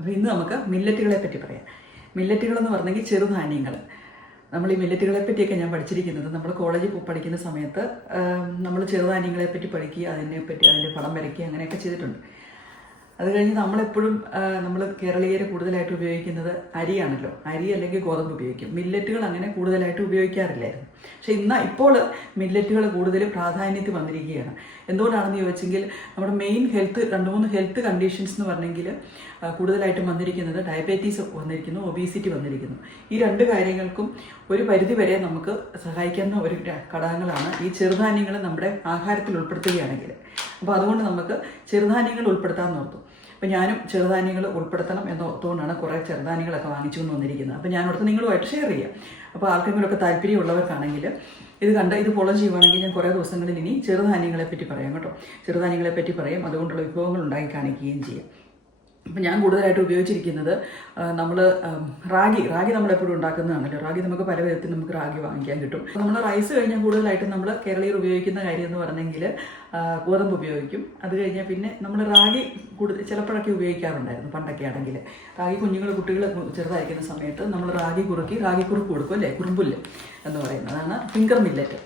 അപ്പോൾ ഇന്ന് നമുക്ക് മില്ലറ്റുകളെ പറ്റി പറയാം. മില്ലറ്റുകളെന്ന് പറഞ്ഞെങ്കിൽ ചെറുധാന്യങ്ങൾ. നമ്മൾ ഈ മില്ലറ്റുകളെ പറ്റിയൊക്കെ ഞാൻ പഠിച്ചിരിക്കുന്നത് നമ്മൾ കോളേജിൽ പഠിക്കുന്ന സമയത്ത് നമ്മൾ ചെറുധാന്യങ്ങളെ പറ്റി പഠിക്കുക, അതിനെപ്പറ്റി അതിൻ്റെ പടം വരയ്ക്കുക, അങ്ങനെയൊക്കെ ചെയ്തിട്ടുണ്ട്. അത് കഴിഞ്ഞ് നമ്മളെപ്പോഴും നമ്മൾ കേരളീയർ കൂടുതലായിട്ട് ഉപയോഗിക്കുന്നത് അരിയാണല്ലോ. അരി അല്ലെങ്കിൽ ഗോതമ്പ് ഉപയോഗിക്കും. മില്ലറ്റുകൾ അങ്ങനെ കൂടുതലായിട്ട് ഉപയോഗിക്കാറില്ലായിരുന്നു. പക്ഷേ ഇപ്പോൾ മില്ലറ്റുകൾ കൂടുതൽ പ്രാധാന്യത്തിൽ വന്നിരിക്കുകയാണ്. എന്തുകൊണ്ടാണെന്ന് ചോദിച്ചെങ്കിൽ നമ്മുടെ മെയിൻ രണ്ട് മൂന്ന് ഹെൽത്ത് കണ്ടീഷൻസ് എന്ന് പറഞ്ഞെങ്കിൽ കൂടുതലായിട്ടും വന്നിരിക്കുന്നത് ഡയബറ്റീസ് വന്നിരിക്കുന്നു, ഒബീസിറ്റി വന്നിരിക്കുന്നു. ഈ രണ്ട് കാര്യങ്ങൾക്കും ഒരു പരിധി വരെ നമുക്ക് സഹായിക്കുന്ന ഒരു ഘടകങ്ങളാണ് ഈ ചെറുധാന്യങ്ങൾ നമ്മുടെ ആഹാരത്തിൽ ഉൾപ്പെടുത്തുകയാണെങ്കിൽ. അപ്പോൾ അതുകൊണ്ട് നമുക്ക് ചെറുധാന്യങ്ങൾ ഉൾപ്പെടുത്താമെന്ന് ഓർത്തു. അപ്പോൾ ഞാനും ചെറുധാന്യങ്ങൾ ഉൾപ്പെടുത്തണം എന്നോർത്തുകൊണ്ടാണ് കുറേ ചെറുധാന്യങ്ങളൊക്കെ വാങ്ങിച്ചു കൊണ്ട് വന്നിരിക്കുന്നത്. അപ്പോൾ ഞാൻ ഓർത്ത് നിങ്ങളുമായിട്ട് ഷെയർ ചെയ്യാം. അപ്പോൾ ആർക്കെങ്കിലുമൊക്കെ താല്പര്യമുള്ളവർക്കാണെങ്കിൽ ഇത് ഫോളോ ചെയ്യുവാണെങ്കിൽ ഞാൻ കുറേ ദിവസങ്ങളിൽ ഇനി ചെറുധാന്യങ്ങളെ പറ്റി പറയാം കേട്ടോ. ചെറുധാന്യങ്ങളെ പറ്റി പറയാം, അതുകൊണ്ടുള്ള വിഭവങ്ങൾ ഉണ്ടാക്കി കാണിക്കുകയും ചെയ്യാം. അപ്പം ഞാൻ കൂടുതലായിട്ട് ഉപയോഗിച്ചിരിക്കുന്നത് നമ്മൾ റാഗി നമ്മളെപ്പോഴും ഉണ്ടാക്കുന്നതാണല്ലോ. റാഗി നമുക്ക് പല വിധത്തിൽ നമുക്ക് റാഗി വാങ്ങിക്കാൻ കിട്ടും. നമ്മൾ റൈസ് കഴിഞ്ഞാൽ കൂടുതലായിട്ടും നമ്മൾ കേരളീയർ ഉപയോഗിക്കുന്ന കാര്യം എന്ന് പറഞ്ഞെങ്കിൽ ഗോതമ്പ് ഉപയോഗിക്കും. അത് കഴിഞ്ഞാൽ പിന്നെ നമ്മൾ റാഗി ചിലപ്പോഴൊക്കെ ഉപയോഗിക്കാറുണ്ടായിരുന്നു പണ്ടൊക്കെ ആണെങ്കിൽ. റാഗി കുട്ടികൾ ചെറുതായിരിക്കുന്ന സമയത്ത് നമ്മൾ റാഗി കുറുക്ക് കൊടുക്കും അല്ലേ, കുറുമ്പുല്ല് എന്ന് പറയുന്നത്. അതാണ് ഫിംഗർ മില്ലറ്റ്.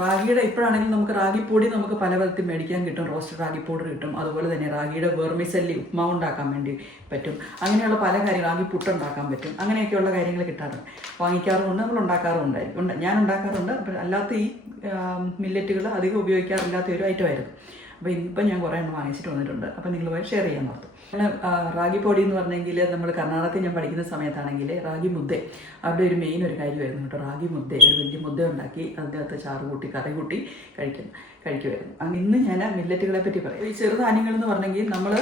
റാഗിയുടെ ഇപ്പോഴാണെങ്കിൽ നമുക്ക് റാഗിപ്പൊടി നമുക്ക് പല വിധത്തിൽ മേടിക്കാൻ കിട്ടും. റോസ്റ്റഡ് റാഗി പൗഡർ കിട്ടും. അതുപോലെ തന്നെ റാഗിയുടെ വെർമിസെല്ലി ഉപ്മാവ് ഉണ്ടാക്കാൻ വേണ്ടി പറ്റും. അങ്ങനെയുള്ള പല കാര്യങ്ങൾ, റാഗി പുട്ടുണ്ടാക്കാൻ പറ്റും. അങ്ങനെയൊക്കെയുള്ള കാര്യങ്ങൾ കിട്ടാറുണ്ട്. വാങ്ങിക്കാറുമുണ്ട്, നമ്മൾ ഉണ്ടാക്കാറുമുണ്ടായിരിക്കും. ഞാൻ ഉണ്ടാക്കാറുണ്ട്. അപ്പോൾ അല്ലാത്ത ഈ മില്ലറ്റുകൾ അധികം ഉപയോഗിക്കാറില്ലാത്ത ഒരു ഐറ്റമായിരുന്നു. അപ്പോൾ ഇപ്പം ഞാൻ കുറേ എണ്ണം വാങ്ങിച്ചിട്ട് വന്നിട്ടുണ്ട്. അപ്പോൾ നിങ്ങളുമായി ഷെയർ ചെയ്യാൻ ഓർത്തു. റാഗി പൊടി എന്ന് പറഞ്ഞെങ്കിൽ നമ്മൾ കർണാടകത്തിൽ ഞാൻ പഠിക്കുന്ന സമയത്താണെങ്കിൽ റാഗി മുദ്ദ അവിടെ ഒരു മെയിൻ ഒരു കാര്യമായിരുന്നു കേട്ടോ. റാഗി മുദ്ദ, ഒരു വലിയ മുദ്ദ ഉണ്ടാക്കി അതിനകത്ത് ചാറ് കൂട്ടി കറി കൂട്ടി കഴിക്കുമായിരുന്നു. ഇന്ന് ഞാൻ മില്ലറ്റുകളെ പറ്റി പറയാം. ഈ ചെറുധാന്യങ്ങൾ എന്ന് പറഞ്ഞെങ്കിൽ നമ്മൾ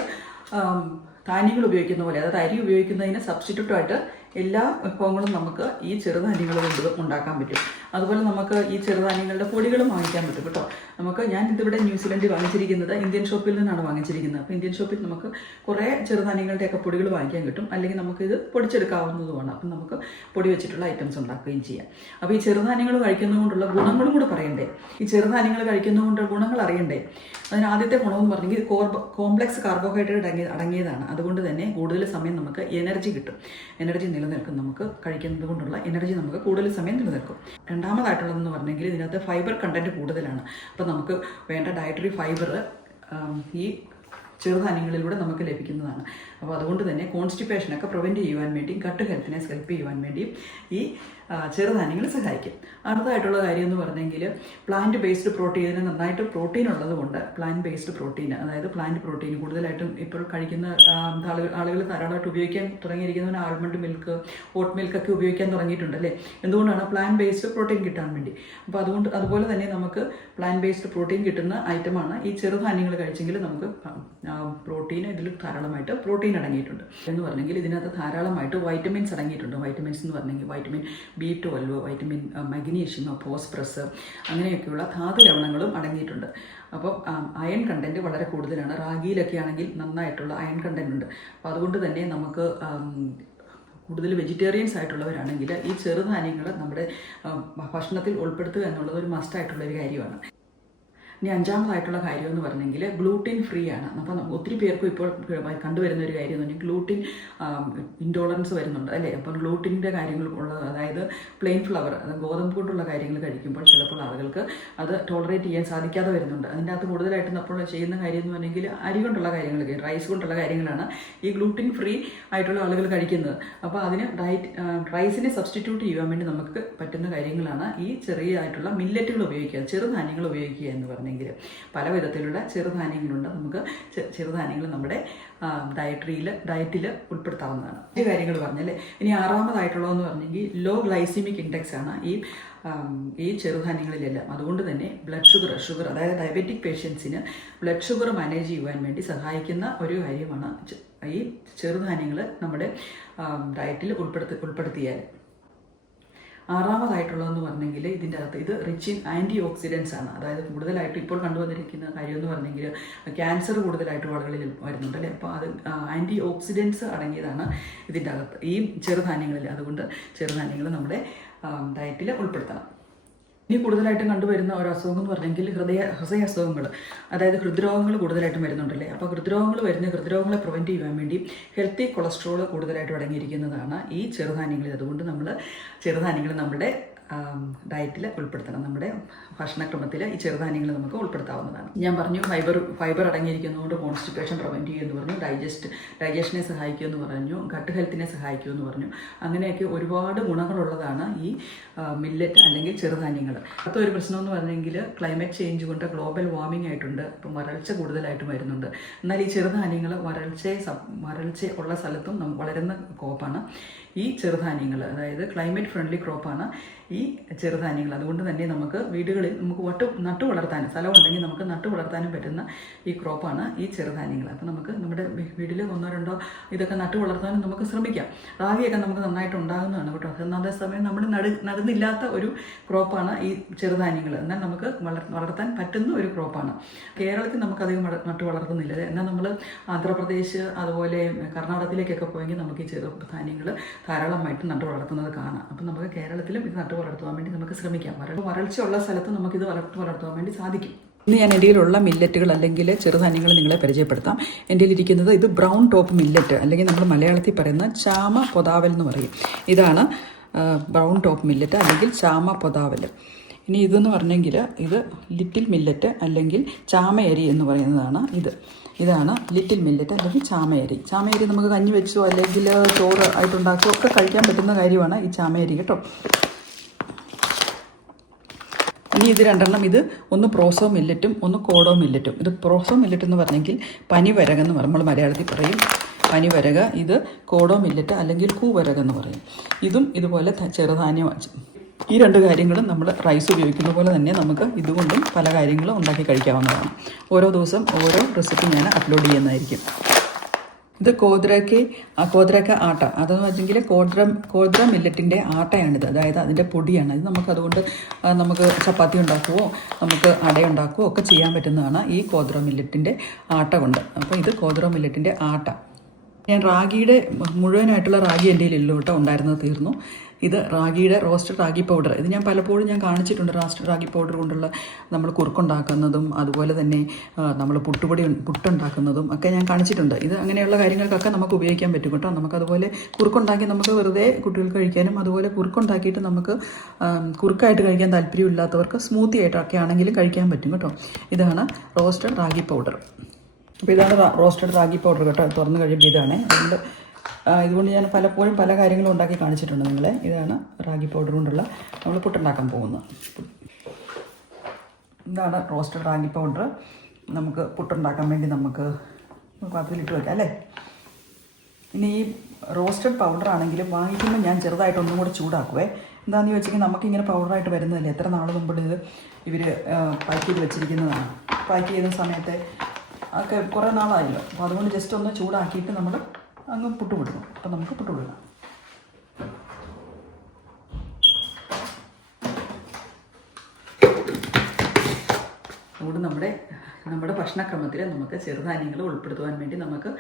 ധാന്യങ്ങൾ ഉപയോഗിക്കുന്ന പോലെ, അതായത് അരി ഉപയോഗിക്കുന്നതിന് സബ്സ്റ്റിറ്റ്യൂട്ടായിട്ട് എല്ലാ വിഭവങ്ങളും നമുക്ക് ഈ ചെറുധാന്യങ്ങൾ കൊണ്ട് ഉണ്ടാക്കാൻ പറ്റും. അതുപോലെ നമുക്ക് ഈ ചെറുധാന്യങ്ങളുടെ പൊടികളും വാങ്ങിക്കാൻ പറ്റും കേട്ടോ. ഞാൻ ഇതിവിടെ ന്യൂസിലൻഡിൽ വാങ്ങിച്ചിരിക്കുന്നത് ഇന്ത്യൻ ഷോപ്പിൽ നിന്നാണ് വാങ്ങിച്ചിരിക്കുന്നത്. അപ്പോൾ ഇന്ത്യൻ ഷോപ്പിൽ നമുക്ക് കുറേ ചെറുധാന്യങ്ങളുടെയൊക്കെ പൊടികൾ വാങ്ങിക്കാൻ കിട്ടും. അല്ലെങ്കിൽ നമുക്കിത് പൊടിച്ചെടുക്കാവുന്നതുമാണ്. അപ്പം നമുക്ക് പൊടി വെച്ചിട്ടുള്ള ഐറ്റംസ് ഉണ്ടാക്കുകയും ചെയ്യാം. അപ്പോൾ ഈ ചെറുധാന്യങ്ങൾ കഴിക്കുന്നതുകൊണ്ടുള്ള ഗുണങ്ങളും കൂടെ പറയണ്ടേ. ഈ ചെറുധാന്യങ്ങൾ കഴിക്കുന്നതുകൊണ്ടുള്ള ഗുണങ്ങൾ അറിയണ്ടേ. അതിന് ആദ്യത്തെ ഗുണമെന്ന് പറഞ്ഞെങ്കിൽ കോംപ്ലക്സ് കാർബോഹൈഡ്രേറ്റ് അടങ്ങിയതാണ്. അതുകൊണ്ട് തന്നെ കൂടുതൽ സമയം നമുക്ക് എനർജി കിട്ടും. എനർജി നിലനിൽക്കും. നമുക്ക് കഴിക്കുന്നത് കൊണ്ടുള്ള എനർജി നമുക്ക് കൂടുതൽ സമയം നിലനിൽക്കും. രണ്ടാമതായിട്ടുള്ളതെന്ന് പറഞ്ഞെങ്കിൽ ഇതിനകത്ത് ഫൈബർ കണ്ടന്റ് കൂടുതലാണ്. അപ്പോൾ നമുക്ക് വേണ്ട ഡയറ്ററി ഫൈബർ ഈ ചെറുധാന്യങ്ങളിലൂടെ നമുക്ക് ലഭിക്കുന്നതാണ്. അപ്പോൾ അതുകൊണ്ട് തന്നെ കോൺസ്റ്റിപ്പേഷനൊക്കെ പ്രിവെൻറ്റ് ചെയ്യുവാൻ വേണ്ടിയും ഗട്ട് ഹെൽത്തിനെ ഹെൽപ്പ് ചെയ്യുവാൻ വേണ്ടിയും ഈ ചെറുധാന്യങ്ങൾ സഹായിക്കും. അടുത്തതായിട്ടുള്ള കാര്യം എന്ന് പറഞ്ഞെങ്കിൽ പ്ലാന്റ് ബേസ്ഡ് പ്രോട്ടീൻ. ഇതിന് നന്നായിട്ട് പ്രോട്ടീൻ ഉള്ളത് കൊണ്ട് പ്ലാന്റ് ബേസ്ഡ് പ്രോട്ടീൻ, അതായത് പ്ലാന്റ് പ്രോട്ടീൻ കൂടുതലായിട്ടും ഇപ്പോൾ കഴിക്കുന്ന ആളുകൾ ധാരാളമായിട്ട് ഉപയോഗിക്കാൻ തുടങ്ങിയിരിക്കുന്നതിന് ആൽമണ്ട് മിൽക്ക്, ഓട്ട് മിൽക്കൊക്കെ ഉപയോഗിക്കാൻ തുടങ്ങിയിട്ടുണ്ടല്ലേ. എന്തുകൊണ്ടാണ്? പ്ലാന്റ് ബേസ്ഡ് പ്രോട്ടീൻ കിട്ടാൻ വേണ്ടി. അപ്പോൾ അതുപോലെ തന്നെ നമുക്ക് പ്ലാന്റ് ബേസ്ഡ് പ്രോട്ടീൻ കിട്ടുന്ന ഐറ്റമാണ് ഈ ചെറുധാന്യങ്ങൾ കഴിച്ചെങ്കിൽ നമുക്ക് പ്രോട്ടീൻ, ഇതിൽ ധാരാളമായിട്ട് പ്രോട്ടീൻ അടങ്ങിയിട്ടുണ്ട് എന്ന് പറഞ്ഞെങ്കിൽ ഇതിനകത്ത് ധാരാളമായിട്ട് വൈറ്റമിൻസ് അടങ്ങിയിട്ടുണ്ട്. വൈറ്റമിൻസ് എന്ന് പറഞ്ഞെങ്കിൽ vitamin B12, vitamin magnesium, phosphorus, അങ്ങനെയൊക്കെയുള്ള ധാതു ലവണങ്ങളും അടങ്ങിയിട്ടുണ്ട്. അപ്പം അയൺ കണ്ടന്റ് വളരെ കൂടുതലാണ്. റാഗിയിലൊക്കെ ആണെങ്കിൽ നന്നായിട്ടുള്ള അയൺ കണ്ടന്റ് ഉണ്ട്. അപ്പോൾ അതുകൊണ്ട് തന്നെ നമുക്ക് കൂടുതൽ വെജിറ്റേറിയൻസ് ആയിട്ടുള്ളവരാണെങ്കിൽ ഈ ചെറുധാന്യങ്ങൾ നമ്മുടെ ഭക്ഷണത്തിൽ ഉൾപ്പെടുത്തുക എന്നുള്ളത് ഒരു മസ്റ്റായിട്ടുള്ളൊരു കാര്യമാണ്. ഇനി അഞ്ചാമതായിട്ടുള്ള കാര്യം എന്ന് പറഞ്ഞെങ്കിൽ ഗ്ലൂട്ടിൻ ഫ്രീ ആണ്. അപ്പം ഒത്തിരി പേർക്കും ഇപ്പോൾ കണ്ടുവരുന്ന ഒരു കാര്യം എന്ന് പറഞ്ഞാൽ ഗ്ലൂട്ടിൻ ഇൻടോളറൻസ് വരുന്നുണ്ട് അല്ലേ. അപ്പം ഗ്ലൂട്ടിൻ്റെ കാര്യങ്ങൾ ഉള്ളത്, അതായത് പ്ലെയിൻ ഫ്ലവർ, ഗോതമ്പ് കൊണ്ടുള്ള കാര്യങ്ങൾ കഴിക്കുമ്പോൾ ചിലപ്പോൾ ആളുകൾക്ക് അത് ടോളറേറ്റ് ചെയ്യാൻ സാധിക്കാതെ വരുന്നുണ്ട്. അതിൻ്റെ അകത്ത് കൂടുതലായിട്ട് നമ്മൾ ചെയ്യുന്ന കാര്യം എന്ന് പറഞ്ഞെങ്കിൽ അരി കൊണ്ടുള്ള കാര്യങ്ങളൊക്കെ, റൈസ് കൊണ്ടുള്ള കാര്യങ്ങളാണ് ഈ ഗ്ലൂട്ടിൻ ഫ്രീ ആയിട്ടുള്ള ആളുകൾ കഴിക്കുന്നത്. അപ്പോൾ അതിന് റൈസിനെ സബ്സ്റ്റിറ്റ്യൂട്ട് ചെയ്യാൻ വേണ്ടി നമുക്ക് പറ്റുന്ന കാര്യങ്ങളാണ് ഈ ചെറിയതായിട്ടുള്ള മില്ലറ്റുകൾ ഉപയോഗിക്കുക, ചെറുധാന്യങ്ങൾ ഉപയോഗിക്കുക എന്ന് പറഞ്ഞാൽ. പല വിധത്തിലുള്ള ചെറുധാന്യങ്ങളുണ്ട്. നമുക്ക് ചെറുധാന്യങ്ങൾ നമ്മുടെ ഡയറ്റിൽ ഉൾപ്പെടുത്താവുന്നതാണ്. ഈ കാര്യങ്ങൾ പറഞ്ഞല്ലേ. ഇനി ആറാമതായിട്ടുള്ളതെന്ന് പറഞ്ഞെങ്കിൽ ലോ ഗ്ലൈസിമിക് ഇൻഡെക്സ് ആണ് ഈ ചെറുധാന്യങ്ങളിലെല്ലാം. അതുകൊണ്ട് തന്നെ ബ്ലഡ് ഷുഗർ അതായത് ഡയബറ്റിക് പേഷ്യൻസിന് ബ്ലഡ് ഷുഗർ മാനേജ് ചെയ്യുവാൻ വേണ്ടി സഹായിക്കുന്ന ഒരു കാര്യമാണ് ഈ ചെറുധാന്യങ്ങൾ നമ്മുടെ ഡയറ്റിൽ ഉൾപ്പെടുത്തിയാൽ. ആറാമതായിട്ടുള്ളതെന്ന് പറഞ്ഞെങ്കിൽ ഇതിൻ്റെ അകത്ത് ഇത് റിച്ച് ഇൻ ആൻറ്റി ഓക്സിഡൻസ് ആണ്. അതായത് കൂടുതലായിട്ട് ഇപ്പോൾ കണ്ടുവന്നിരിക്കുന്ന കാര്യം എന്ന് പറഞ്ഞെങ്കിൽ ക്യാൻസർ കൂടുതലായിട്ട് ആളുകളിൽ വരുന്നുണ്ട് അല്ലേ. അപ്പോൾ അത് ആൻറ്റി ഓക്സിഡൻസ് അടങ്ങിയതാണ് ഇതിൻ്റെ അകത്ത് ഈ ചെറുധാന്യങ്ങളിൽ. അതുകൊണ്ട് ചെറുധാന്യങ്ങൾ നമ്മുടെ ഡയറ്റിൽ ഉൾപ്പെടുത്തണം. ഇനി കൂടുതലായിട്ടും കണ്ടുവരുന്ന ഒരു അസുഖം എന്ന് പറഞ്ഞെങ്കിൽ ഹൃദയ അസുഖങ്ങൾ, അതായത് ഹൃദ്രോഗങ്ങൾ കൂടുതലായിട്ടും വരുന്നുണ്ടല്ലേ. അപ്പോൾ ഹൃദ്രോഗങ്ങളെ പ്രിവെൻറ്റ് ചെയ്യാൻ വേണ്ടി ഹെൽത്തി കൊളസ്ട്രോൾ കൂടുതലായിട്ട് അടങ്ങിയിരിക്കുന്നതാണ് ഈ ചെറുധാന്യങ്ങളിൽ. അതുകൊണ്ട് നമ്മൾ ചെറുധാന്യങ്ങൾ നമ്മുടെ ഡയറ്റിൽ ഉൾപ്പെടുത്തണം. നമ്മുടെ ഭക്ഷണക്രമത്തിൽ ഈ ചെറുധാന്യങ്ങൾ നമുക്ക് ഉൾപ്പെടുത്താവുന്നതാണ്. ഞാൻ പറഞ്ഞു ഫൈബർ അടങ്ങിയിരിക്കുന്നതുകൊണ്ട് കോൺസ്റ്റിപ്പേഷൻ പ്രിവെൻറ്റ് ചെയ്യുമെന്ന് പറഞ്ഞു, ഡൈജഷനെ സഹായിക്കുമെന്ന് പറഞ്ഞു, ഗട്ട് ഹെൽത്തിനെ സഹായിക്കുമെന്ന് പറഞ്ഞു. അങ്ങനെയൊക്കെ ഒരുപാട് ഗുണങ്ങളുള്ളതാണ് ഈ മില്ലറ്റ് അല്ലെങ്കിൽ ചെറുധാന്യങ്ങൾ. അടുത്തൊരു പ്രശ്നം എന്ന് പറഞ്ഞെങ്കിൽ ക്ലൈമറ്റ് ചേഞ്ച് കൊണ്ട് ഗ്ലോബൽ വാർമിംഗ് ആയിട്ടുണ്ട്. ഇപ്പം വരൾച്ച കൂടുതലായിട്ട് വരുന്നുണ്ട്. എന്നാൽ ഈ ചെറുധാന്യങ്ങൾ വരൾച്ച ഉള്ള സ്ഥലത്തും വളരുന്ന ക്രോപ്പാണ് ഈ ചെറുധാന്യങ്ങൾ. അതായത് ക്ലൈമറ്റ് ഫ്രണ്ട്ലി ക്രോപ്പാണ് ഈ ചെറുധാന്യങ്ങൾ. അതുകൊണ്ട് തന്നെ നമുക്ക് വീടുകളിൽ നമുക്ക് നട്ടു വളർത്താനും സ്ഥലമുണ്ടെങ്കിൽ നമുക്ക് നട്ടു വളർത്താനും പറ്റുന്ന ഈ ക്രോപ്പാണ് ഈ ചെറുധാന്യങ്ങൾ. അപ്പോൾ നമുക്ക് നമ്മുടെ വീട്ടിൽ 1-2 ഇതൊക്കെ നട്ടു വളർത്താനും നമുക്ക് ശ്രമിക്കാം. റാഗിയൊക്കെ നമുക്ക് നന്നായിട്ട് ഉണ്ടാകുന്നതാണ് കേട്ടോ. അതേസമയം നമ്മൾ നടുന്നില്ലാത്ത ഒരു ക്രോപ്പാണ് ഈ ചെറുധാന്യങ്ങൾ. എന്നാൽ നമുക്ക് വളർത്താൻ പറ്റുന്ന ഒരു ക്രോപ്പാണ്. കേരളത്തിൽ നമുക്കധികം നട്ടു വളർത്തുന്നില്ല. എന്നാൽ നമ്മൾ ആന്ധ്രാപ്രദേശ് അതുപോലെ കർണാടകത്തിലേക്കൊക്കെ പോയെങ്കിൽ നമുക്ക് ഈ ചെറുധാന്യങ്ങൾ ധാരാളമായിട്ട് നട്ടു വളർത്തുന്നത് കാണാം. അപ്പം നമുക്ക് കേരളത്തിലും ഇത് നട്ടു വളർത്തുവാൻ വേണ്ടി നമുക്ക് ശ്രമിക്കാം. വരൾച്ചയുള്ള സ്ഥലത്ത് നമുക്കിത് വളർത്തുവാൻ വേണ്ടി സാധിക്കും. ഇന്ന് ഞാൻ എൻ്റെ കയ്യിലുള്ള മില്ലറ്റുകൾ അല്ലെങ്കിൽ ചെറുധാന്യങ്ങൾ നിങ്ങളെ പരിചയപ്പെടുത്താം. എൻ്റെ കയ്യിലിരിക്കുന്നത് ഇത് ബ്രൗൺ ടോപ്പ് മില്ലറ്റ്, അല്ലെങ്കിൽ നമ്മൾ മലയാളത്തിൽ പറയുന്ന ചാമ പൊതാവൽ എന്ന് പറയും. ഇതാണ് ബ്രൗൺ ടോപ്പ് മില്ലറ്റ് അല്ലെങ്കിൽ ചാമ പൊതാവൽ. ഇനി ഇതെന്ന് പറഞ്ഞെങ്കിൽ ഇത് ലിറ്റിൽ മില്ലറ്റ് അല്ലെങ്കിൽ ചാമയരി എന്ന് പറയുന്നതാണ്. ഇതാണ് ലിറ്റിൽ മില്ലറ്റ് അല്ലെങ്കിൽ ചാമയരി. ചാമയരി നമുക്ക് കഞ്ഞി വെച്ചോ അല്ലെങ്കിൽ ചോറ് ആയിട്ടുണ്ടാക്കുകയോ ഒക്കെ കഴിക്കാൻ പറ്റുന്ന കാര്യമാണ് ഈ ചാമയരി കേട്ടോ. ഇനി ഇത് രണ്ടെണ്ണം, ഇത് ഒന്ന് പ്രോസോ മില്ലറ്റും ഒന്ന് കോഡോ മില്ലറ്റും. ഇത് പ്രോസോ മില്ലറ്റ് എന്ന് പറഞ്ഞെങ്കിൽ പനിവരക് എന്ന് നമ്മൾ മലയാളത്തിൽ പറയും, പനിവരക്. ഇത് കോഡോ മില്ലറ്റ് അല്ലെങ്കിൽ കൂവരക് എന്ന് പറയും. ഇതും ഇതുപോലെ ചെറുധാന്യം. ഈ 2 കാര്യങ്ങളും നമ്മൾ റൈസ് ഉപയോഗിക്കുന്ന പോലെ തന്നെ നമുക്ക് ഇതുകൊണ്ടും പല കാര്യങ്ങളും ഉണ്ടാക്കി കഴിക്കാവുന്നതാണ്. ഓരോ ദിവസം ഓരോ റെസിപ്പി ഞാൻ അപ്ലോഡ് ചെയ്യുന്നതായിരിക്കും. ഇത് കോദ്രക്ക ആട്ട. അതെന്ന് വെച്ചെങ്കിൽ കോദ്ര മില്ലറ്റിൻ്റെ ആട്ടയാണിത്, അതായത് അതിൻ്റെ പൊടിയാണ്. ഇത് അതുകൊണ്ട് നമുക്ക് ചപ്പാത്തി ഉണ്ടാക്കുകയോ നമുക്ക് അടയുണ്ടാക്കുകയോ ഒക്കെ ചെയ്യാൻ പറ്റുന്നതാണ് ഈ കോദ്ര മില്ലറ്റിൻ്റെ ആട്ട കൊണ്ട്. അപ്പോൾ ഇത് കോദ്ര മില്ലറ്റിൻ്റെ ആട്ട. ഞാൻ റാഗിയുടെ മുഴുവനായിട്ടുള്ള റാഗി എൻ്റെ കയ്യിലില്ല കേട്ടോ, ഉണ്ടായിരുന്നത് തീർന്നു. ഇത് റാഗിയുടെ റോസ്റ്റഡ് റാഗി പൗഡർ. ഇത് ഞാൻ പലപ്പോഴും കാണിച്ചിട്ടുണ്ട്. റോസ്റ്റഡ് റാഗി പൗഡർ കൊണ്ടുള്ള നമ്മൾ കുറുക്കുണ്ടാക്കുന്നതും അതുപോലെ തന്നെ നമ്മൾ പുട്ടുണ്ടാക്കുന്നതും ഒക്കെ ഞാൻ കാണിച്ചിട്ടുണ്ട്. ഇത് അങ്ങനെയുള്ള കാര്യങ്ങൾക്കൊക്കെ നമുക്ക് ഉപയോഗിക്കാൻ പറ്റും കേട്ടോ. നമുക്കതുപോലെ കുറുക്കുണ്ടാക്കി നമുക്ക് വെറുതെ കുട്ടികൾക്ക് കഴിക്കാനും, അതുപോലെ കുറുക്കുണ്ടാക്കിയിട്ട് നമുക്ക് കുറുക്കായിട്ട് കഴിക്കാൻ താല്പര്യമില്ലാത്തവർക്ക് സ്മൂത്തി ആയിട്ടൊക്കെ ആണെങ്കിലും കഴിക്കാൻ പറ്റും കേട്ടോ. ഇതാണ് റോസ്റ്റഡ് റാഗി പൗഡർ. അപ്പോൾ ഇതാണ് റോസ്റ്റഡ് റാഗി പൗഡർ കേട്ടോ. തുറന്ന് കഴിയുമ്പോൾ ഇതാണ്. ഇതുകൊണ്ട് ഞാൻ പലപ്പോഴും പല കാര്യങ്ങളും ഉണ്ടാക്കി കാണിച്ചിട്ടുണ്ട് നിങ്ങളെ. ഇതാണ് റാഗി പൗഡർ കൊണ്ടുള്ള നമ്മൾ പുട്ടുണ്ടാക്കാൻ പോകുന്നത്. ഇതാണ് റോസ്റ്റഡ് റാഗി പൗഡർ. നമുക്ക് പുട്ടുണ്ടാക്കാൻ വേണ്ടി നമുക്ക് പാത്രത്തിലിട്ട് വയ്ക്കാം അല്ലേ. ഇനി ഈ റോസ്റ്റഡ് പൗഡർ ആണെങ്കിലും വാങ്ങിക്കുമ്പോൾ ഞാൻ ചെറുതായിട്ട് ഒന്നും കൂടെ ചൂടാക്കുവേ. എന്താണെന്ന് ചോദിച്ചെങ്കിൽ നമുക്കിങ്ങനെ പൗഡറായിട്ട് വരുന്നതല്ലേ. എത്ര നാൾ മുമ്പ് ഇവർ പാക്ക് ചെയ്ത് വെച്ചിരിക്കുന്നതാണ്. പാക്ക് ചെയ്യുന്ന സമയത്ത് ഒക്കെ കുറേ നാളായല്ലോ. അപ്പോൾ അതുകൊണ്ട് ജസ്റ്റ് ഒന്ന് ചൂടാക്കിയിട്ട് നമ്മൾ അങ്ങ് പുട്ടുപിടുന്നു. അപ്പം നമുക്ക് പുട്ടുപിടാം. അതുകൊണ്ട് നമ്മുടെ ഭക്ഷണക്രമത്തിൽ നമുക്ക് ചെറുധാന്യങ്ങൾ ഉൾപ്പെടുത്തുവാൻ വേണ്ടി നമുക്ക്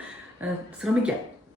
ശ്രമിക്കാം.